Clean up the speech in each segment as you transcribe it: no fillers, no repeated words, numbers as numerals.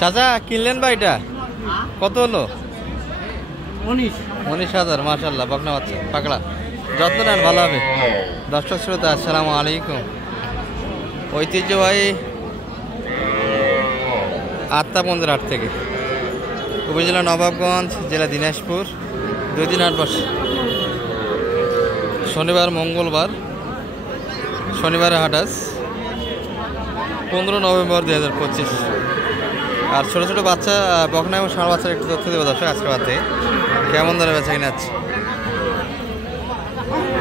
চাচা কিনলেন বা এটা কত হলো? 19,000 মাশাআল্লাহ। বকনা বাচ্চা পাকড়া, যত্ন নেন ভালো হবে। দর্শক শ্রোতা আসসালামু আলাইকুম। ঐতিহ্যবাহী আত্মাপঞ্জের হাট থেকে, উপজেলা নবাবগঞ্জ, জেলা দিনাজপুর। 2 দিন হাট বসে, শনিবার মঙ্গলবার। শনিবারে হাট আজ 15 নভেম্বর 2025। আর ছোটো ছোটো বাচ্চা বকনা এবং ষাঁড় বাচ্চার একটু তথ্য দেবো দর্শক আজকে বাদে কেমন ধরে বেচা কিনা আছে।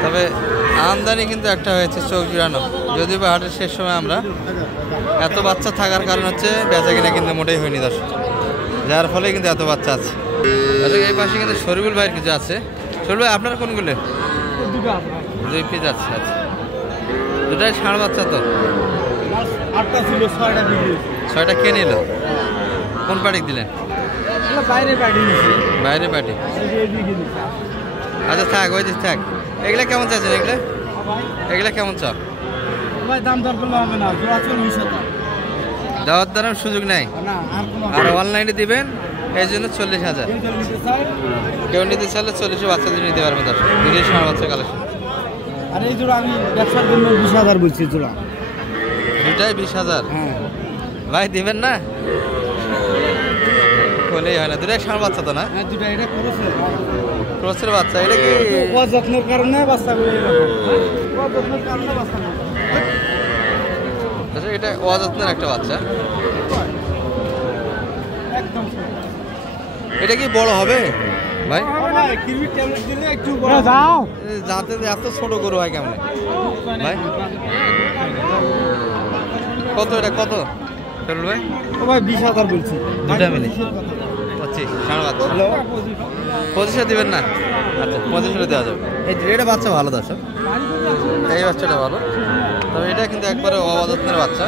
তবে আমদানি কিন্তু একটা হয়েছে চোখ জুড়ানো, যদিও বা হাটের শেষ সময় আমরা এত বাচ্চা থাকার কারণ হচ্ছে বেচা কিনা কিন্তু মোটেই হয়নি দর্শক, যার ফলে কিন্তু এত বাচ্চা আছে। এই পাশে কিন্তু শরীফুল ভাইয়ের কিছু আছে। শরীফুল ভাই আপনার কোনগুলো? 2 পিস আছে। আচ্ছা, দুটাই ষাঁড় বাচ্চা তো? 8টা ছিল, 6টা বিক্রি। 6টা কে নিল? কোন পার্টি দিলেন? বাইরে পার্টি নিছি। বাইরে পার্টি? আচ্ছা থাক, ওই দিক থাক। এগুলা কেমন চাচ্ছেন? এগুলা কেমন চা? ভাই দাম দর করলে হবে না, জোড়া 40,000। দেওয়ার দ্বারা সুযোগ নাই? না, আর অনলাইনে দিবেন এই জন্য 40,000। কেউ নিতে চাইলে 40 বাচ্চাদের নিতে পারবে দর্শক। দুটোই ষাঁড় বাচ্চা কালেকশন। আর এই জোড়া আমি ব্যবসার জন্য 20,000 বলছি জোড়া। দুটাই 20,000? হ্যাঁ ভাই দিবেন না? বলেই হয় না। দুটাই ষাঁড় বাচ্চা তো না? হ্যাঁ, দুটা এটা করেছে ক্রসের বাচ্চা। এটা কি অযত্নের কারণে বাচ্চাগুলো এরকম, অযত্নের কারণে বাচ্চা না। আচ্ছা, এটা অযত্নের একটা বাচ্চা। একদম এটা কি বড় হবে ভাই? ভাই কিরমি ট্যাবলেট দিলে একটু বড় যাও। যাতে এত ছোট গরু হয় কেমন ভাই? কত এটা কত শরীফুল ভাই? ও ভাই 20,000 বলছি। দুটা মিলে 25 ষাঁড় বাচ্চা। 25 দিবেন না? আচ্ছা 25 দেওয়া যাবে। এটা বাচ্চা ভালো দর্শক, এই বাচ্চাটা ভালো। তবে এটা কিন্তু একবারে অযত্নের বাচ্চা,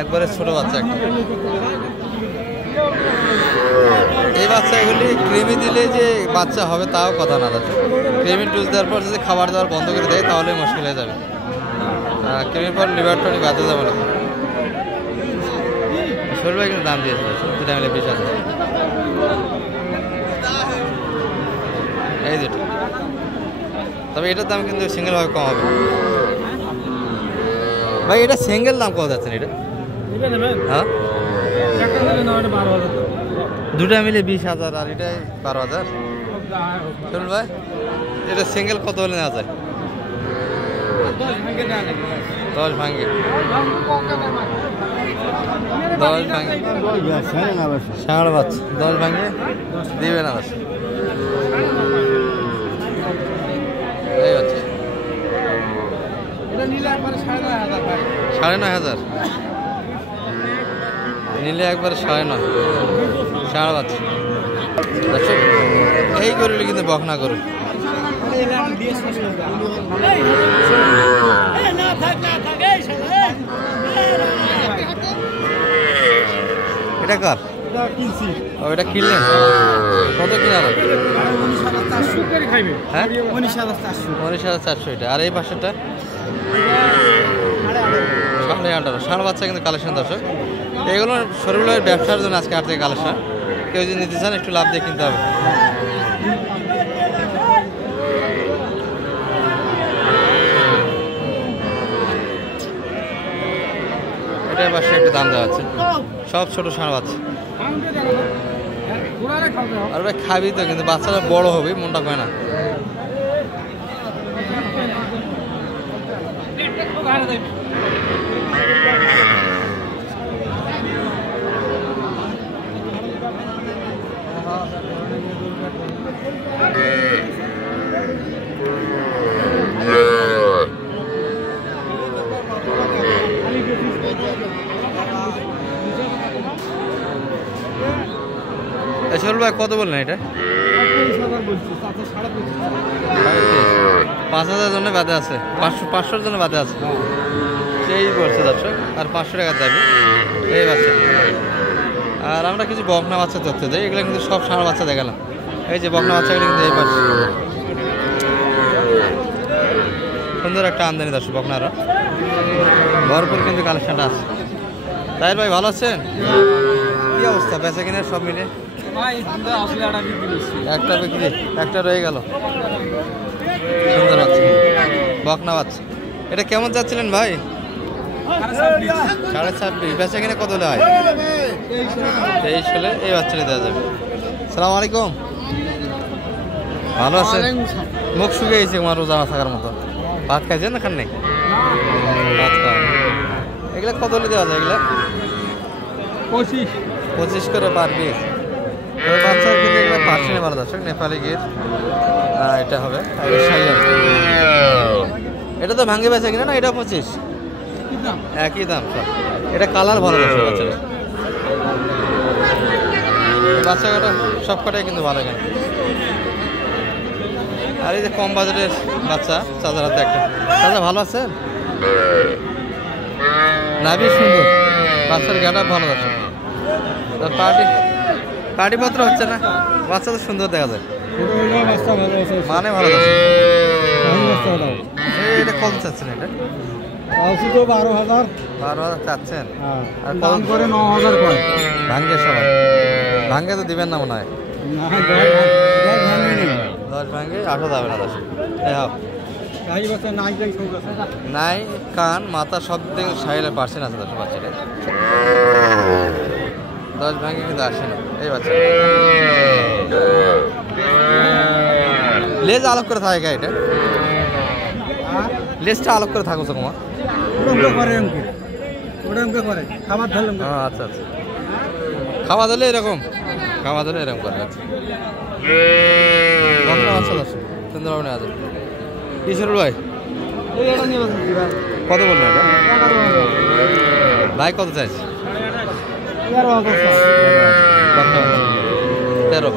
একবারে ছোট বাচ্চা একটা। এই বাচ্চাগুলি কৃমি দিলে যে বাচ্চা হবে তাও কথা না দর্শক। কৃমির ডোজ দেওয়ার পর যদি খাবার দেওয়ার বন্ধ করে দেয় তাহলে মুশকিল হয়ে যাবে। কৃমির পর লিভার টনি বাঁধতে যাবে না। শরীর ভাই কিন্তু দাম দিয়েছে দুটা মিলে 20,000। এই দুটো। তবে এটার দাম কিন্তু সিঙ্গেল ভাবে কম হবে ভাই। এটা সিঙ্গেল দাম কত যাচ্ছে এটা? হ্যাঁ, দুটা মিলে 20,000 আর এটাই 12,000। শরীফুল ভাই এটা সিঙ্গেল কত হলে নেওয়া যায়? 10 ভাঙে। 10 ভাঙে ষাঁড় বাচ্চা 10 ভাঙে দিবে না বাচ্চা। এই বাচ্চা 9,500 নিলে একবারে 9.5 ষাঁড় বাচ্চা দর্শক। এই গরুগুলি কিন্তু বকনা গরু। এটা কার? এটা কিনলেন? কত কিনার? হ্যাঁ 19,400 এটা। আর এই পাশেরটা 18,500 ষাঁড় বাচ্চা কিন্তু কালেকশন দর্শক। এগুলো শরীরের ব্যবসার জন্য আজকে হাট থেকে কালেকশন। কেউ যদি নিতে চান একটু লাভ দিয়ে কিনতে হবে। এটার পাশে একটা দাম দেওয়া আছে, সব ছোট ষাঁড় বাচ্চা। আর ভাই খাবি তো, কিন্তু বাচ্চারা বড় হবে মনটা হয় না। শরীফুল ভাই কত বললেন এটা? 5,000 জন্য বাদে আছে, 500 জন্য বাদে আছে সেই বলছে দর্শক। আর 500 টাকার দাবি এই বাচ্চা। আর আমরা কিছু বকনা বাচ্চা ধরতে যাই, এগুলো কিন্তু সব ষাঁড় বাচ্চা দেখালাম। এই যে বকনা বাচ্চাগুলো কিন্তু এই পাশে সুন্দর একটা আমদানি দর্শক। বকনারা ভরপুর কিন্তু কালেকশনটা আছে। তাই ভাই ভালো আছেন? কি অবস্থা বেচা কিনা সব মিলে? একটা বিক্রি, একটা রয়ে গেল। সুন্দর বাচ্চা, বকনা বাচ্চা। এটা কেমন যাচ্ছিলেন ভাই? 26.5। বেচা কিনা কত হলে হয়? 23 হলে এই বাচ্চাটা দেওয়া যাবে। সালাম আলাইকুম, ভালো আছেন? মুখ শুকিয়ে গেছে আমার রোজা থাকার মতো। ভাত খাইছেন না খান নাই? ভাত খাওয়া। এগুলা কত হলে দেওয়া যায়? এগুলা 25 করে পার পিস। বাচ্চা কিন্তু এগুলো পার্সেন্ট ভালো দর্শক, নেপালি গির এটা হবে। এটা তো ভাঙ্গে বেচা কিনা না? এটা 25 একই দাম সব। এটা কালার ভালো দর্শক বাচ্চাটা। বাচ্চাটা সব কটাই কিন্তু ভালো কেন। আর এই যে কম বাজারের বাচ্চা চাচার হাতে একটা। চাচা ভালো আছেন? নাভি সুন্দর, বাচ্চার গাটা ভালো আছে। পার্টি পত্র হচ্ছে না, বাচ্চা তো সুন্দর দেখা যায়, মানে ভালো আছে। এটা কত চাচ্ছেন? এটা 12,000 চাচ্ছেন। আর কম করে 9,000 ভাঙ্গে সবাই ভাঙ্গে তো দিবেন না মনে হয়। 10 ভাঙ্গে 8 যাবে না। 10 নাই, কান মাথা সব দিকে সাইলে পার্সেন্ট আছে। 10 বাচ্চাটা 10 ভাঙ্গে কিন্তু আসে না এই বাচ্চা। লেজ আলোক করে থাকে এটা, লেজটা আলোক করে থাকো তোমার। আচ্ছা আচ্ছা, খাওয়া দিলে এরকম, খাওয়া দিলে এরকম করে। আচ্ছা সুন্দর হবে না। কিশোর ভাই কত বললেন এটা? ভাই কত চাইছে? 13।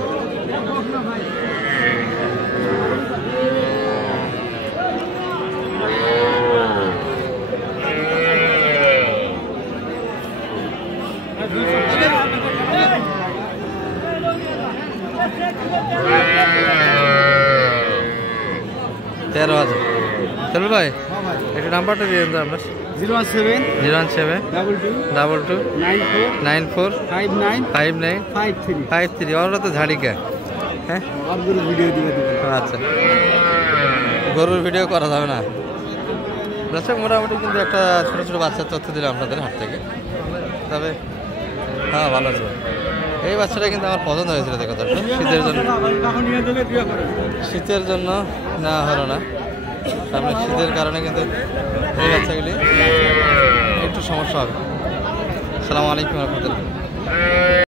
চলো ভাই একটু নাম্বারটা দিয়ে দেন আপনার। 017 22 94 59 53। ওরা তো ঝাড়িকা। হ্যাঁ আচ্ছা, গরুর ভিডিও করা যাবে না দর্শক। মোটামুটি কিন্তু একটা ছোটো ছোটো বাচ্চার তথ্য দিলাম আপনাদের হাট থেকে। তবে হ্যাঁ ভালো আছে। এই বাচ্চাটা কিন্তু আমার পছন্দ হয়েছিল দেখো দর্শক। শীতের জন্য নেওয়া হলো না, সামনে শীতের কারণে কিন্তু এই বাচ্চাগুলি একটু সমস্যা হবে। আসসালামু আলাইকুম রহমতুল্লাহ।